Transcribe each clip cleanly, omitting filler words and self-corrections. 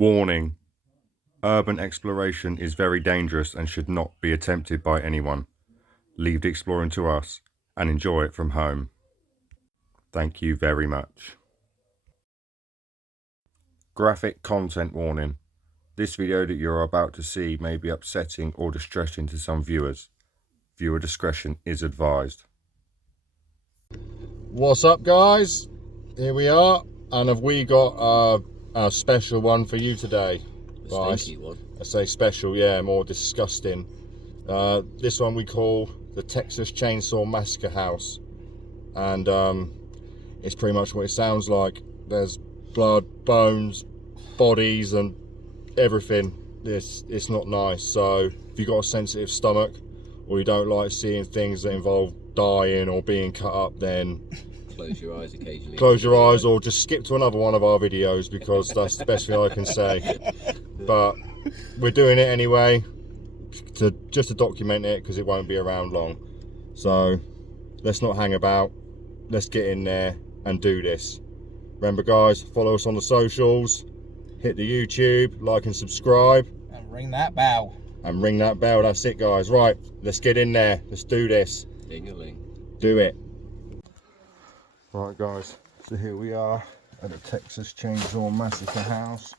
Warning: urban exploration is very dangerous and should not be attempted by anyone. Leave the exploring to us and enjoy it from home. Thank you very much. Graphic content warning. This video that you're about to see may be upsetting or distressing to some viewers. Viewer discretion is advised. What's up, guys? Here we are, and have we got a special one for you today? A stinky one. I say special, yeah, more disgusting. This one we call the Texas Chainsaw Massacre House, and it's pretty much what it sounds like. There's blood, bones, bodies, and everything. It's not nice. So if you've got a sensitive stomach, or you don't like seeing things that involve dying or being cut up, then close your eyes occasionally. Close your eyes, or just skip to another one of our videos, because that's the best thing I can say. But we're doing it anyway, just to document it, because it won't be around long. So let's not hang about. Let's get in there and do this. Remember, guys, follow us on the socials, hit the YouTube, like and subscribe, and ring that bell. That's it, guys. Right, let's get in there. Let's do this. Ding-a-ling. Do it. Right, guys, so here we are at the Texas Chainsaw Massacre House.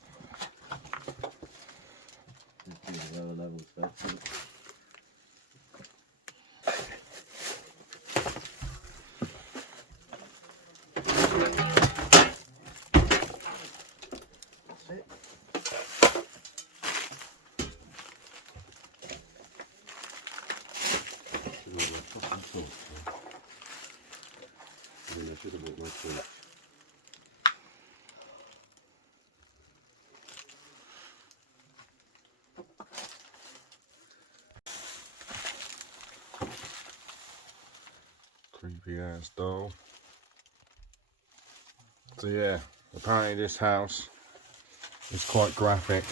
Creepy ass doll. So yeah, apparently this house is quite graphic.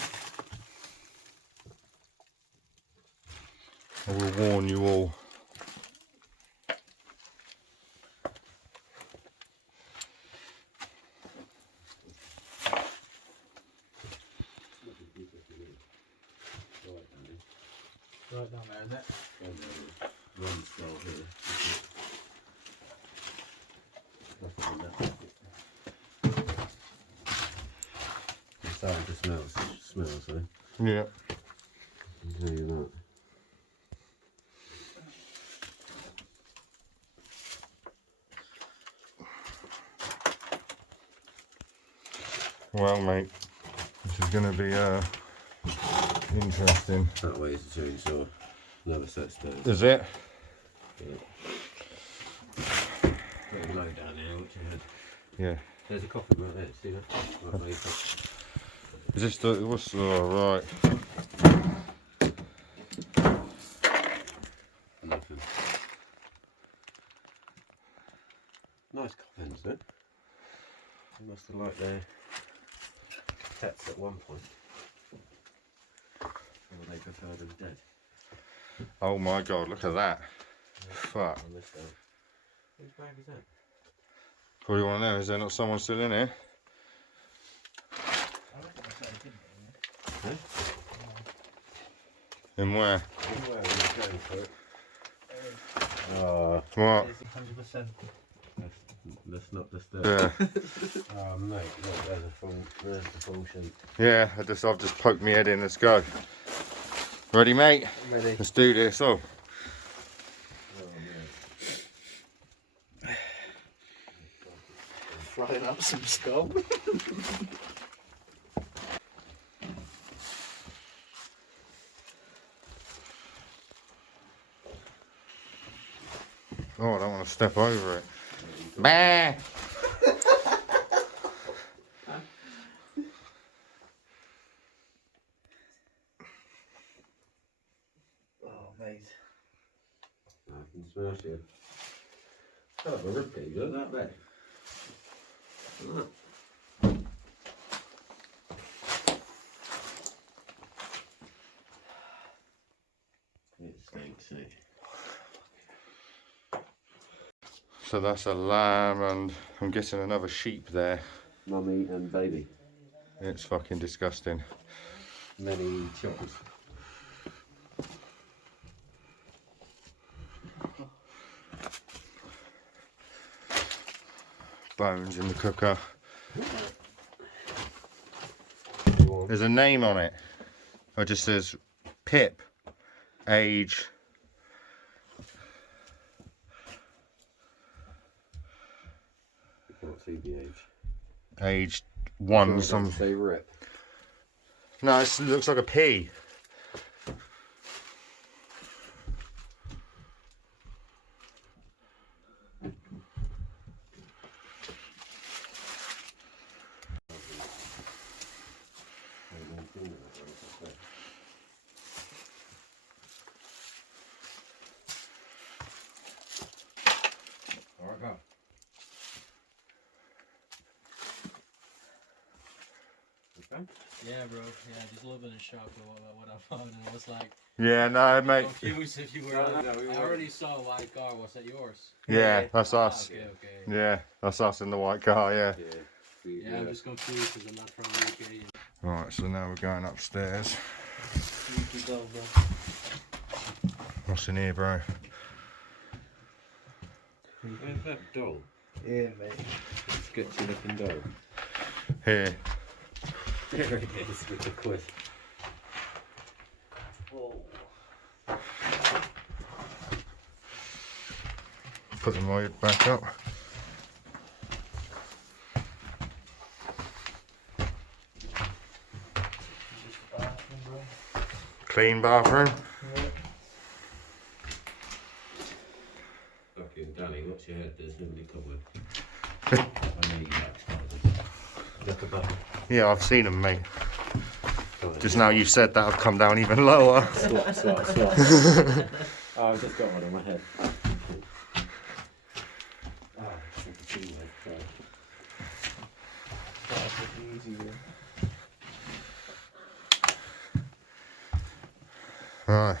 I will warn you all. Right down there, isn't it? One skull here. It's starting to smell, so Yeah. I can tell you that. Well, mate, this is going to be interesting. That way is the chainsaw. Never sets down. Is it? Yeah. Pretty low down here, which I had. Yeah. There's a coffin right there, see that? Right laid up. Is this the, what's, oh, right. Nothing. Nice coffins, though. They must have liked their pets at one point. Or they preferred them dead. Oh my god, look at that. Yeah. Fuck. On this down. Whose bag is that? What do you want to know? Is there not someone still in here? Huh? In where? Where are we going for it? Oh, What? 100%. let's not disturb. Yeah. Oh mate, look, there's the full sheet. Yeah, I've just poked my head in. Let's go. Ready, mate? Ready. Let's do this. Oh. Frying up some skull. Oh, I don't want to step over it. Bah! Oh, mate. I can smash it. Oh, a ribcage, look at that bed. Look at that. It stinks, eh? So that's a lamb, and I'm guessing another sheep there. Mummy and baby. It's fucking disgusting. Many choppers. Bones in the cooker. There's a name on it. It just says Pip, age. Can't see the age. Age one. Some. Say rip. No, it looks like a P. Alright, go. Okay. Yeah, bro. Yeah, just a little bit of shock with what I found, and I was like, Yeah, no, mate. confused if you were. I already saw a white car. Was that yours? Yeah, that's us. Okay, okay. Yeah, that's us in the white car. Yeah. Yeah, I'm just confused because I'm not from the UK. Right, so now we're going upstairs. Sneaky dog, bro. What's in here, bro? Where's that doll? Yeah, mate. Sketchy looking doll. Here. There it is with the quiz. Whoa. Put the mold back up. Clean bathroom. Fucking Danny, what's your head? There's nobody covered. I know you like spiders. Look above. Yeah, I've seen them, mate. Just now you've said that, I've come down even lower. Slot. Oh, I've just got one on my head. Oh, it's like a female. Right. That's easy, bro. Right,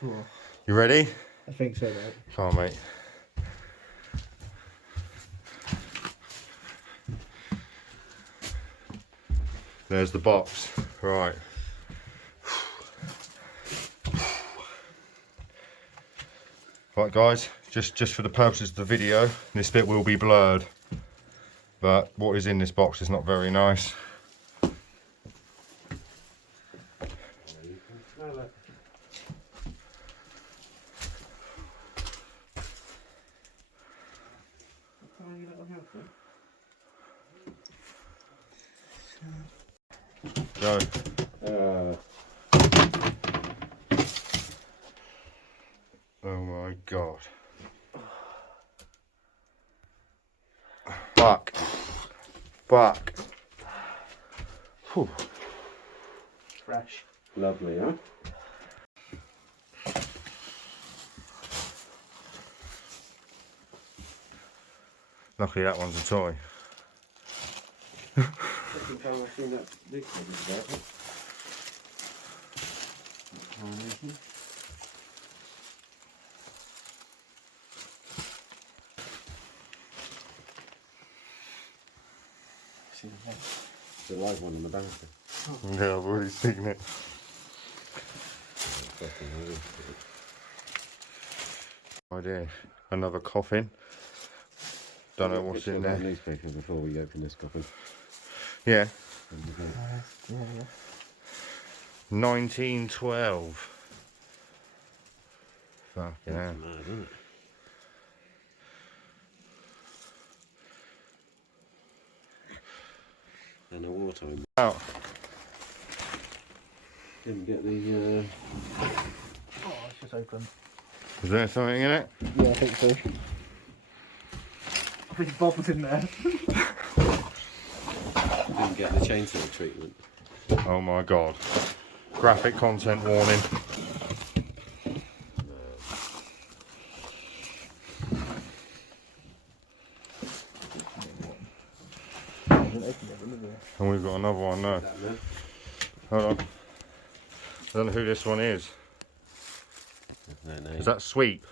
Sure. you ready? I think so, mate. Come on, mate. There's the box. Right. Right, guys, just for the purposes of the video, this bit will be blurred. But what is in this box is not very nice. You can smell it. Tiny little helper. Go. Oh my god. Fuck. Fuck. Whew. Fresh. Lovely, huh? Luckily that one's a toy. Second time I've seen that big one about it. It's a live one in the bank. Yeah, I've already seen it. Idea. Another coffin. Don't know what's in there. Newspaper before we open this coffin. Yeah. Yeah. 1912. Fucking hell. Mad, isn't it? And a wartime. Out. Didn't get the. Oh, it's just open. Is there something in it? Yeah, I think so. I think Bob was in there. Didn't get the chainsaw treatment. Oh my god. Graphic content warning. And we've got another one, no. Hold on. I don't know who this one is. No, no. Is that Sweep?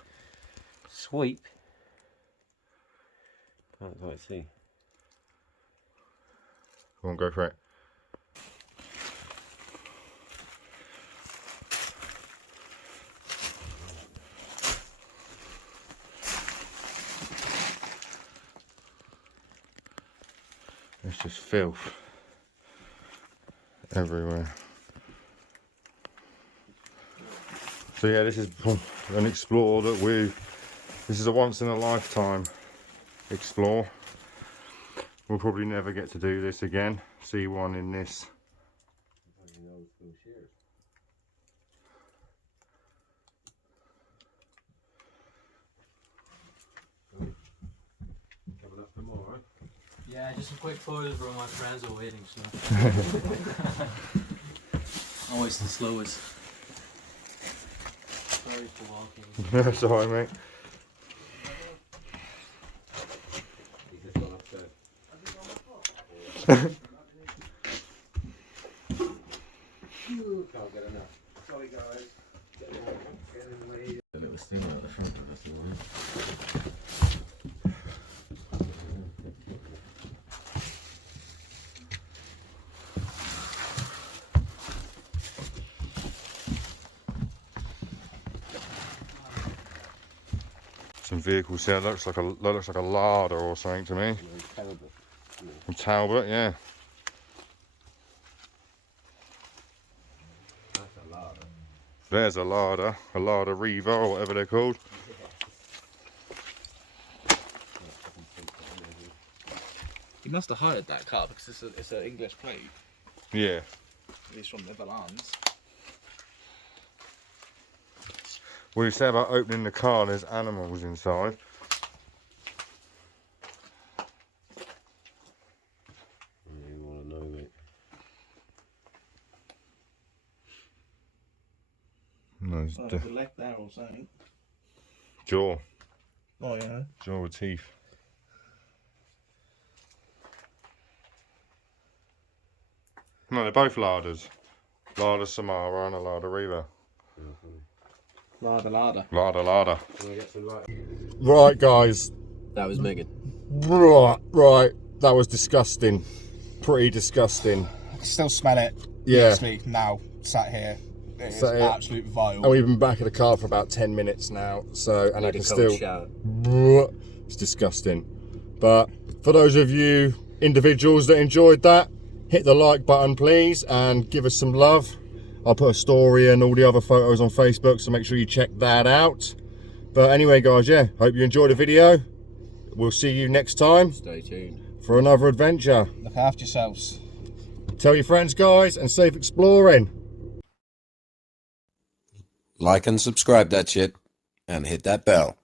Sweep? Can't quite see. Come on, go for it. It's just filth everywhere. So yeah, this is an explore that this is a once in a lifetime explore. We'll probably never get to do this again. See one in this. Yeah, just some quick photos where my friends are waiting, so. Always the slowest. Sorry for walking. Sorry, mate. Can't get enough. Sorry guys. Get in the way. A little steamer at the front of us, you know. Some vehicles here. That looks like a larder or something to me. From Talbot, yeah. That's a larder. There's a larder Reaver or whatever they're called. He must have hired that car because it's an English plate. Yeah. He's from Netherlands. What do you say about opening the car? There's animals inside. You want to know, mate. No, it's There's a leg there or something. jaw. Oh yeah. Jaw with teeth. No, they're both larders. Larder Samara and a larder Reaver. Larder. Larder. Can I get some right? Right, guys. That was Megan. Right. That was disgusting. Pretty disgusting. I can still smell it. Yeah. Literally now, sat here. It Sat is here. absolute vile. And we've been back at the car for about 10 minutes now. So, and I can still. shower. It's disgusting. But for those of you individuals that enjoyed that, hit the like button, please, and give us some love. I'll put a story and all the other photos on Facebook, so make sure you check that out. But anyway, guys, yeah, hope you enjoyed the video. We'll see you next time Stay tuned. for another adventure. Look after yourselves. Tell your friends, guys, and safe exploring. Like and subscribe that shit, and hit that bell.